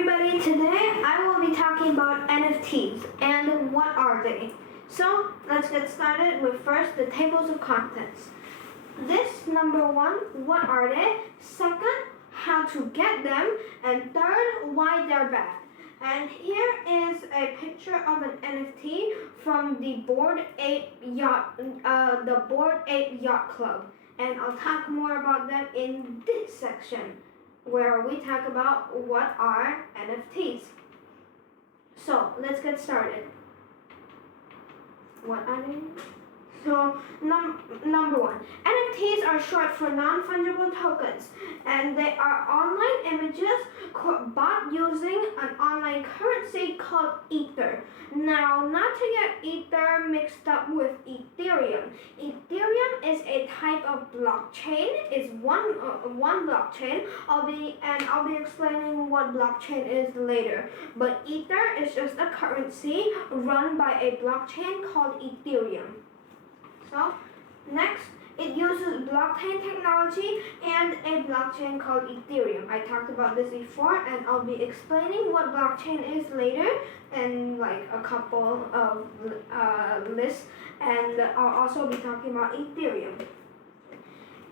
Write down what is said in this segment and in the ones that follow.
everybody, today I will be talking about NFTs and what are they. So let's get started with first the tables of contents. This number one, what are they? Second, how to get them, and third, why they're bad. And here is a picture of an NFT from the Bored Ape Yacht Club, and I'll talk more about them in this section, where we talk about what are NFTs. So let's get started. What are they? So number one, NFTs are short for non-fungible tokens, and they are online images bought using an online currency called Ether. Now, not to get Ether mixed up with Ethereum. Ethereum is a type of blockchain. It's one blockchain. I'll be explaining what blockchain is later. But Ether is just a currency run by a blockchain called Ethereum. So, next, it uses blockchain technology and a blockchain called Ethereum. I talked about this before, and I'll be explaining what blockchain is later in like a couple of lists, and I'll also be talking about Ethereum.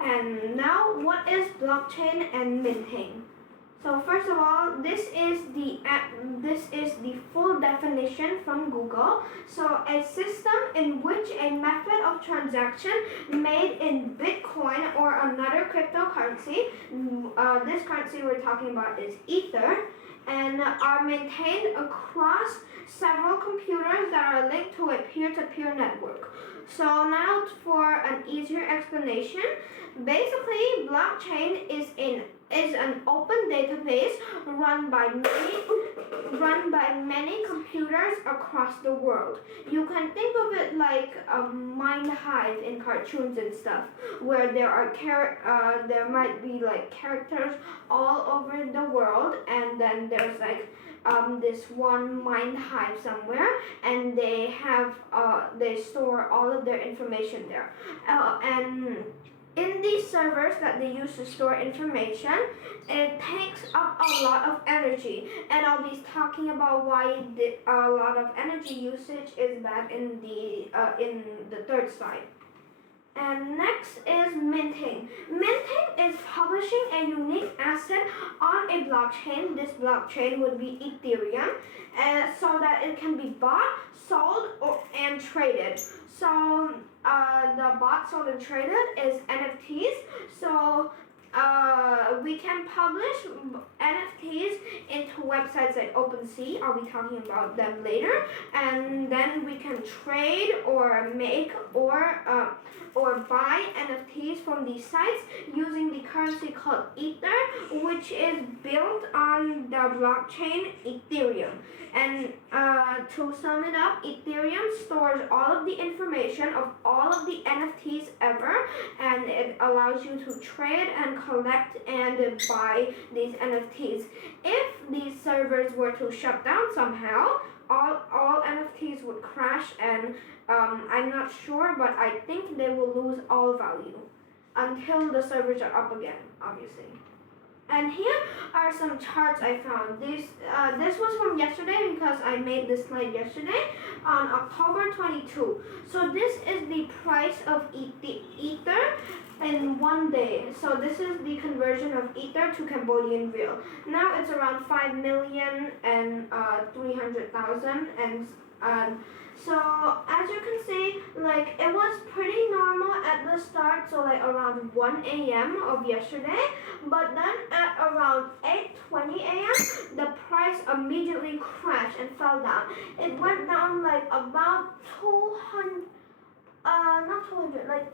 And now, what is blockchain and minting? So first of all, this is the full definition from Google. So a system in which a method of transaction made in Bitcoin or another cryptocurrency, this currency we're talking about is Ether, and are maintained across several computers that are linked to a peer-to-peer network. So now for an easier explanation, basically blockchain is an open database run by many computers across the world. You can think of it like a mind hive in cartoons and stuff, where there might be like characters all over the world, and then there's like this one mind hive somewhere, and they store all of their information there, and in these servers that they use to store information, it takes up a lot of energy, and I'll be talking about why a lot of energy usage is bad in the third slide. And next is minting. Minting is publishing a unique asset on a blockchain. This blockchain would be Ethereum, so that it can be bought, sold, and traded. So the bought, sold, and traded is NFTs. So we can publish NFTs into websites like OpenSea. I'll be talking about them later. And then we can trade or make or buy NFTs from these sites using the currency called Ether, which is built on the blockchain Ethereum. And to sum it up, Ethereum stores all of the information of all of the NFTs ever, and it allows you to trade and collect and buy these NFTs. If these servers were to shut down somehow, all NFTs would crash, and I'm not sure, but I think they will lose all value until the servers are up again, obviously. And here are some charts I found. This was from yesterday because I made this slide yesterday on October 22. So this is the price of Ether in 1 day. So this is the conversion of Ether to Cambodian riel. Now it's around 5,300,000, and so as you can see, like it was pretty normal at the start, so like around 1 a.m. of yesterday, but then at around 8:20 a.m. the price immediately crashed and fell down. It went down like about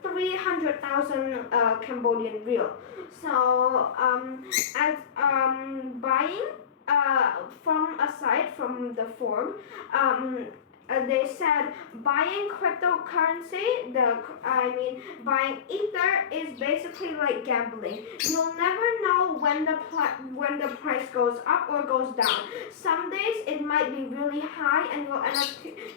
300,000 Cambodian riel. So as buying from a site from the forum, they said buying cryptocurrency, buying Ether is basically like gambling. You'll never know when the price goes up or goes down. Some days it might be really high and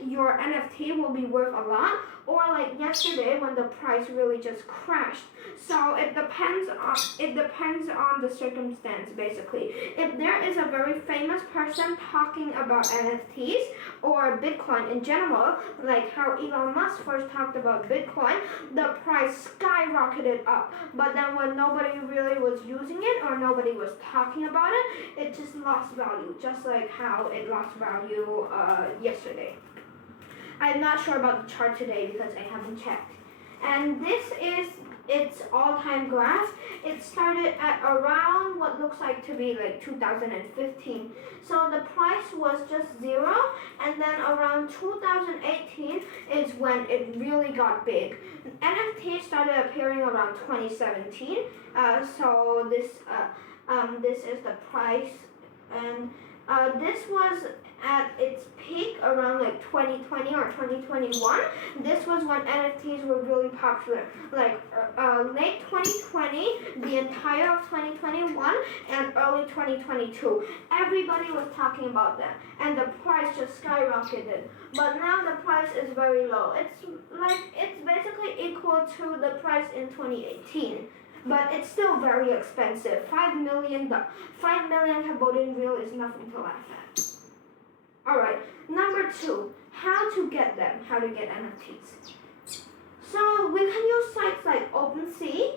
your NFT will be worth a lot. or like yesterday when the price really just crashed. So it depends on the circumstance basically. If there is a very famous person talking about NFTs or Bitcoin in general, like how Elon Musk first talked about Bitcoin, the price skyrocketed up. But then when nobody really was using it or nobody was talking about it, it just lost value, just like how it lost value yesterday. I'm not sure about the chart today because I haven't checked. And this is its all-time graph. It started at around what looks like to be like 2015. So the price was just zero, and then around 2018 is when it really got big. NFT started appearing around 2017. So this is the price, and this was at its peak around like 2020 or 2021. This was when NFTs were really popular, like late 2020, the entire of 2021, and early 2022. Everybody was talking about them, and the price just skyrocketed. But now the price is very low. It's basically equal to the price in 2018. But it's still very expensive. 5 million Cambodian real is nothing to laugh at. Alright, number 2, how to get them, how to get NFTs. So we can use sites like OpenSea.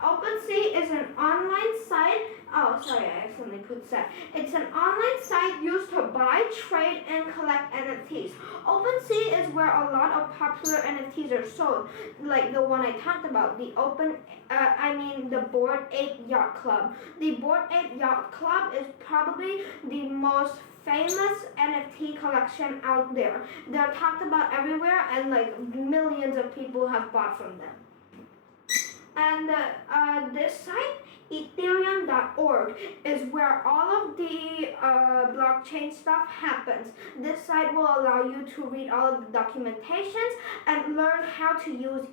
OpenSea is an online site. Oh, sorry, I accidentally put that. It's an online site used to buy, trade, and collect NFTs. OpenSea is where a lot of popular NFTs are sold, like the one I talked about, the Bored Ape Yacht Club. The Bored Ape Yacht Club is probably the most famous NFT collection out there. They're talked about everywhere, and like millions of people have bought from them. And this site, Ethereum.org, is where all of the blockchain stuff happens. This site will allow you to read all of the documentations and learn how to use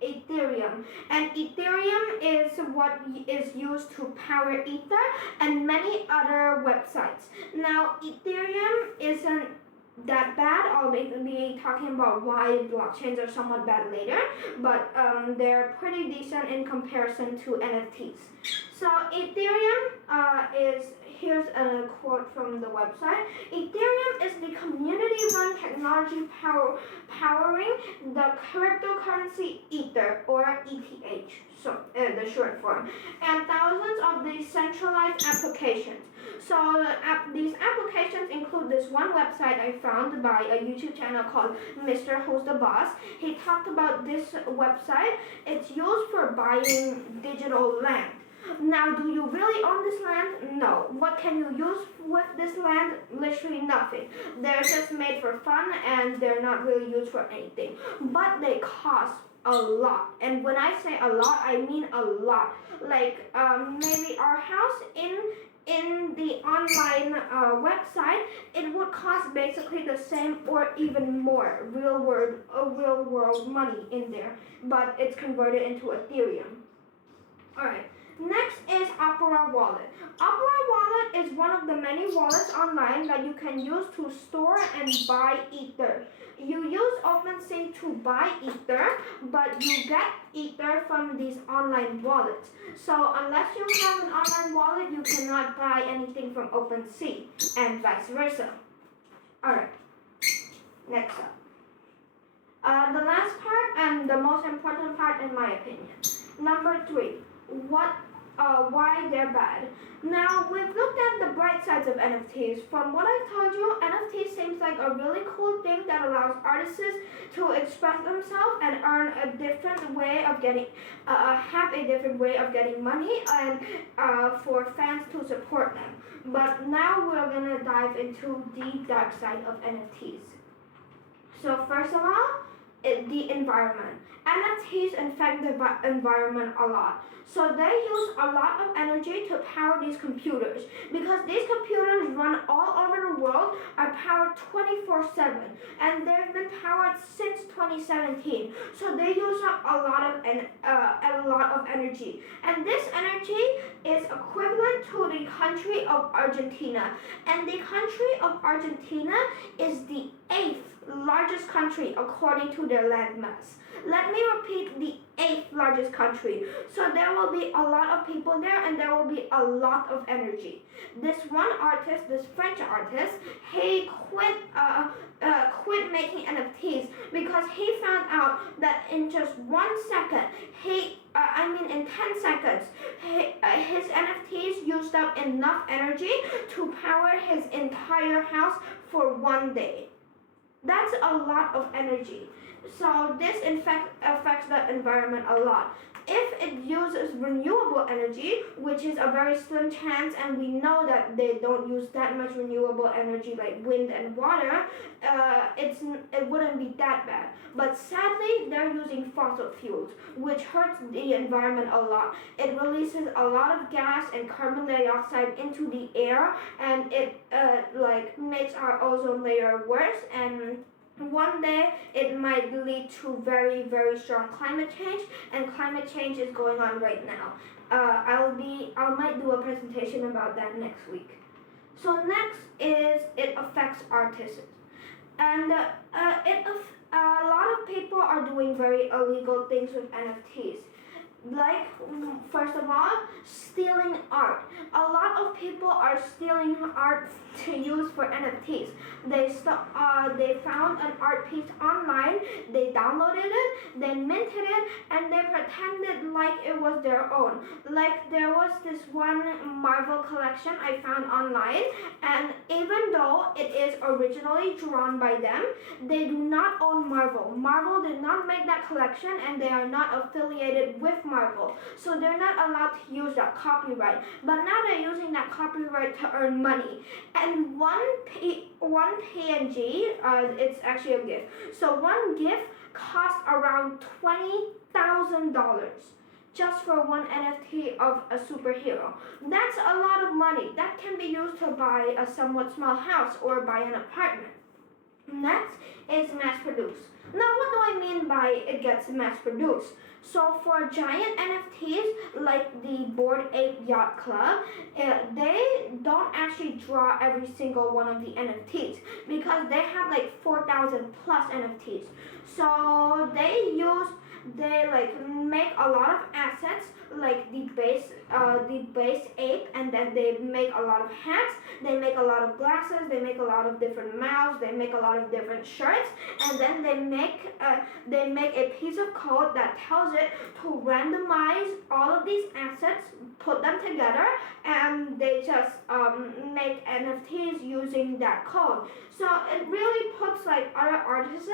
Ethereum. And Ethereum is what is used to power Ether and many other websites. Now, Ethereum isn't that bad. I'll be talking about why blockchains are somewhat bad later, but they're pretty decent in comparison to NFTs. So Ethereum here's a quote from the website. Ethereum is the community-run technology powering the cryptocurrency Ether, or ETH, so the short form, and thousands of decentralized applications. So these applications include this one website I found by a YouTube channel called Mr. Who's the Boss. He talked about this website. It's used for buying digital land. Now, do you really own this land? No. What can you use with this land? Literally nothing. They're just made for fun, and they're not really used for anything. But they cost a lot. And when I say a lot, I mean a lot. Like maybe our house in the online website, it would cost basically the same or even more real world money in there, but it's converted into Ethereum. Alright, next is Opera Wallet. Opera Wallet is one of the many wallets online that you can use to store and buy Ether. You use OpenSea to buy Ether, but you get Ether from these online wallets. So unless you have an online wallet, you cannot buy anything from OpenSea, and vice versa. Alright, next up. The last part and the most important part in my opinion. Number 3, why they're bad. Now, we've looked at the bright sides of NFTs. From what I've told you, NFT seems like a really cool thing that allows artists to express themselves and earn a different way of getting, have a different way of getting money, and for fans to support them. But now we're gonna dive into the dark side of NFTs. So first of all, the environment. NFTs affect the environment a lot. So they use a lot of energy to power these computers, because these computers run all over the world, are powered 24/7, and they've been powered since 2017. So they use up a lot of energy, and this energy is equivalent to the country of Argentina, and the country of Argentina is the 8th largest country according to their land mass. Let me repeat, the 8th largest country. So there will be a lot of people there and there will be a lot of energy. This one artist, this French artist, he quit making NFTs because he found out that in just 1 second, in 10 seconds, his NFTs used up enough energy to power his entire house for 1 day. That's a lot of energy. So this in fact affects the environment a lot. If it uses renewable energy, which is a very slim chance, and we know that they don't use that much renewable energy like wind and water, it wouldn't be that bad. But sadly, they're using fossil fuels, which hurts the environment a lot. It releases a lot of gas and carbon dioxide into the air, and it makes our ozone layer worse, and one day it might lead to very, very strong climate change, and climate change is going on right now. I might do a presentation about that next week. So next is it affects artists, and a lot of people are doing very illegal things with NFTs. Like, first of all, stealing art. A lot of people are stealing art to use for NFTs. They found an art piece online, they downloaded it, they minted it, and they pretended like it was their own. Like, there was this one Marvel collection I found online, and even though it is originally drawn by them, they do not own Marvel. Marvel did not make that collection, and they are not affiliated with Marvel. So they're not allowed to use that copyright. But now they're using that copyright to earn money. And one PNG, it's actually a GIF. So one GIF cost around $20,000 just for one NFT of a superhero. That's a lot of money. That can be used to buy a somewhat small house or buy an apartment. Next is mass produced. Now, what do I mean by it gets mass produced? So for giant NFTs like the Bored Ape Yacht Club, they don't actually draw every single one of the NFTs because they have like 4,000 plus NFTs. So they make a lot of assets like the base ape, and then they make a lot of hats, they make a lot of glasses, they make a lot of different mouths, they make a lot of different shirts, and then they make a piece of code that tells it to randomize all of these assets, put them together, and they just make NFTs using that code. So it really puts like other artists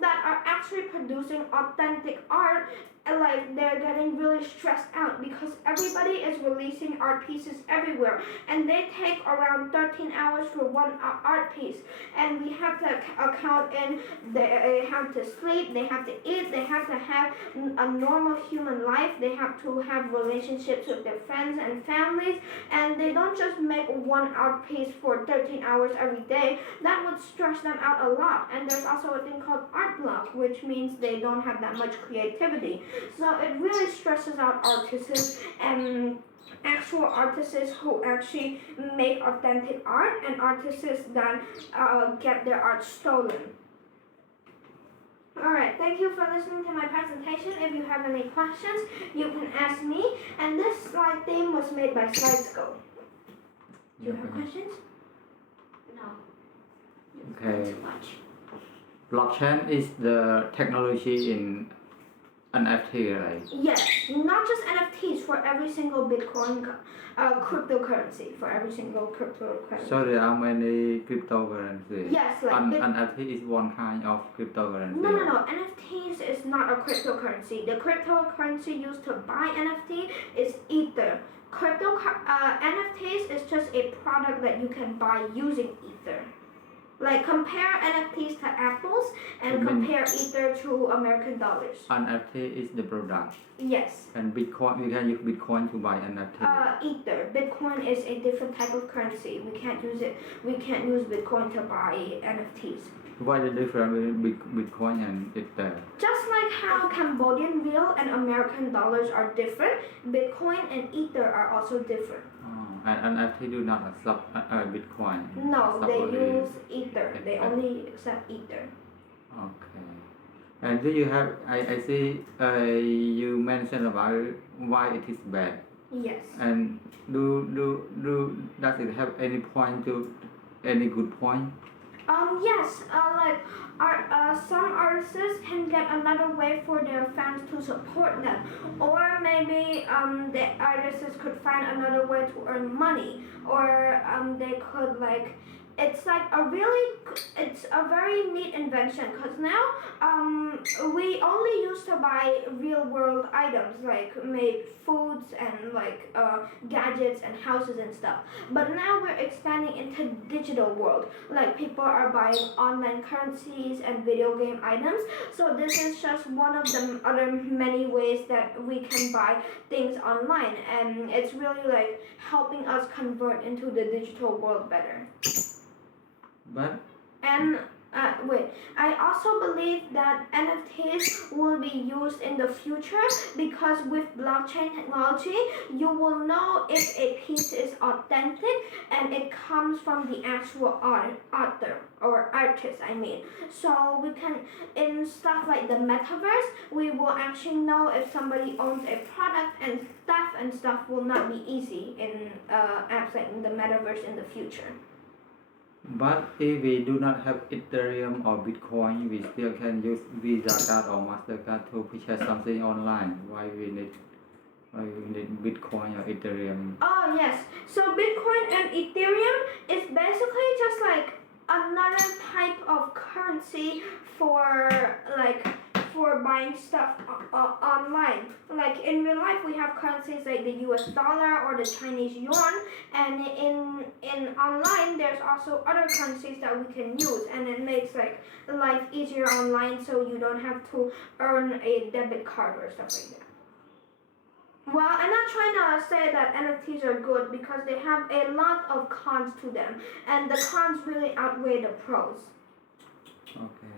that are actually producing authentic art, like they're getting really stressed out because everybody is releasing art pieces everywhere, and they take around 13 hours for one art piece, and we have to account in they have to sleep, they have to eat, they have to have a normal human life, they have to have relationships with their friends and families, and they don't just make one art piece for 13 hours every day. That would stress them out a lot. And there's also a thing called art block, which means they don't have that much creativity. So it really stresses out artists and actual artists who actually make authentic art, and artists that get their art stolen. Alright, thank you for listening to my presentation. If you have any questions, you can ask me. And this slide theme was made by SlideScope. Do you have questions? No. Okay. Blockchain is the technology in NFT, right? Yes, not just NFTs, for every single Bitcoin cryptocurrency, for every single cryptocurrency. So there are many cryptocurrencies. Yes, like NFT is one kind of cryptocurrency. No. NFTs is not a cryptocurrency. The cryptocurrency used to buy NFT is Ether. NFTs is just a product that you can buy using Ether. Like, compare NFTs to apples and compare Ether to American dollars. NFT is the product. Yes. And Bitcoin, we can use Bitcoin to buy NFT. Ether. Bitcoin is a different type of currency. We can't use it. We can't use Bitcoin to buy NFTs. What is the difference between Bitcoin and Ether? Just like how Cambodian riel and American dollars are different, Bitcoin and Ether are also different. And NFT do not accept Bitcoin. No, they use Ether. They only accept Ether. Okay. And do you have? I see. You mentioned about why it is bad. Yes. And does it have any point to any good point? Yes, like some artists can get another way for their fans to support them, or maybe the artists could find another way to earn money, or they could like. It's like it's a very neat invention because now we only used to buy real world items like made foods and like gadgets and houses and stuff, but now we're expanding into digital world, like people are buying online currencies and video game items. So this is just one of the other many ways that we can buy things online, and it's really like helping us convert into the digital world better. But And wait, I also believe that NFTs will be used in the future because with blockchain technology, you will know if a piece is authentic and it comes from the actual author or artist, I mean. So we can, in stuff like the metaverse, we will actually know if somebody owns a product, and theft and stuff will not be easy in apps like in the metaverse in the future. But if we do not have Ethereum or Bitcoin, we still can use Visa card or Mastercard to purchase something online. Why we need Bitcoin or Ethereum? Oh yes. So Bitcoin and Ethereum is basically just like another type of currency for like for buying stuff online. Like in real life, we have currencies like the U.S. dollar or the Chinese yuan, and in online, there's also other currencies that we can use, and it makes like life easier online, so you don't have to earn a debit card or stuff like that. Well, I'm not trying to say that NFTs are good because they have a lot of cons to them, and the cons really outweigh the pros. Okay.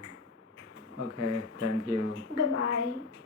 Okay, thank you. Goodbye.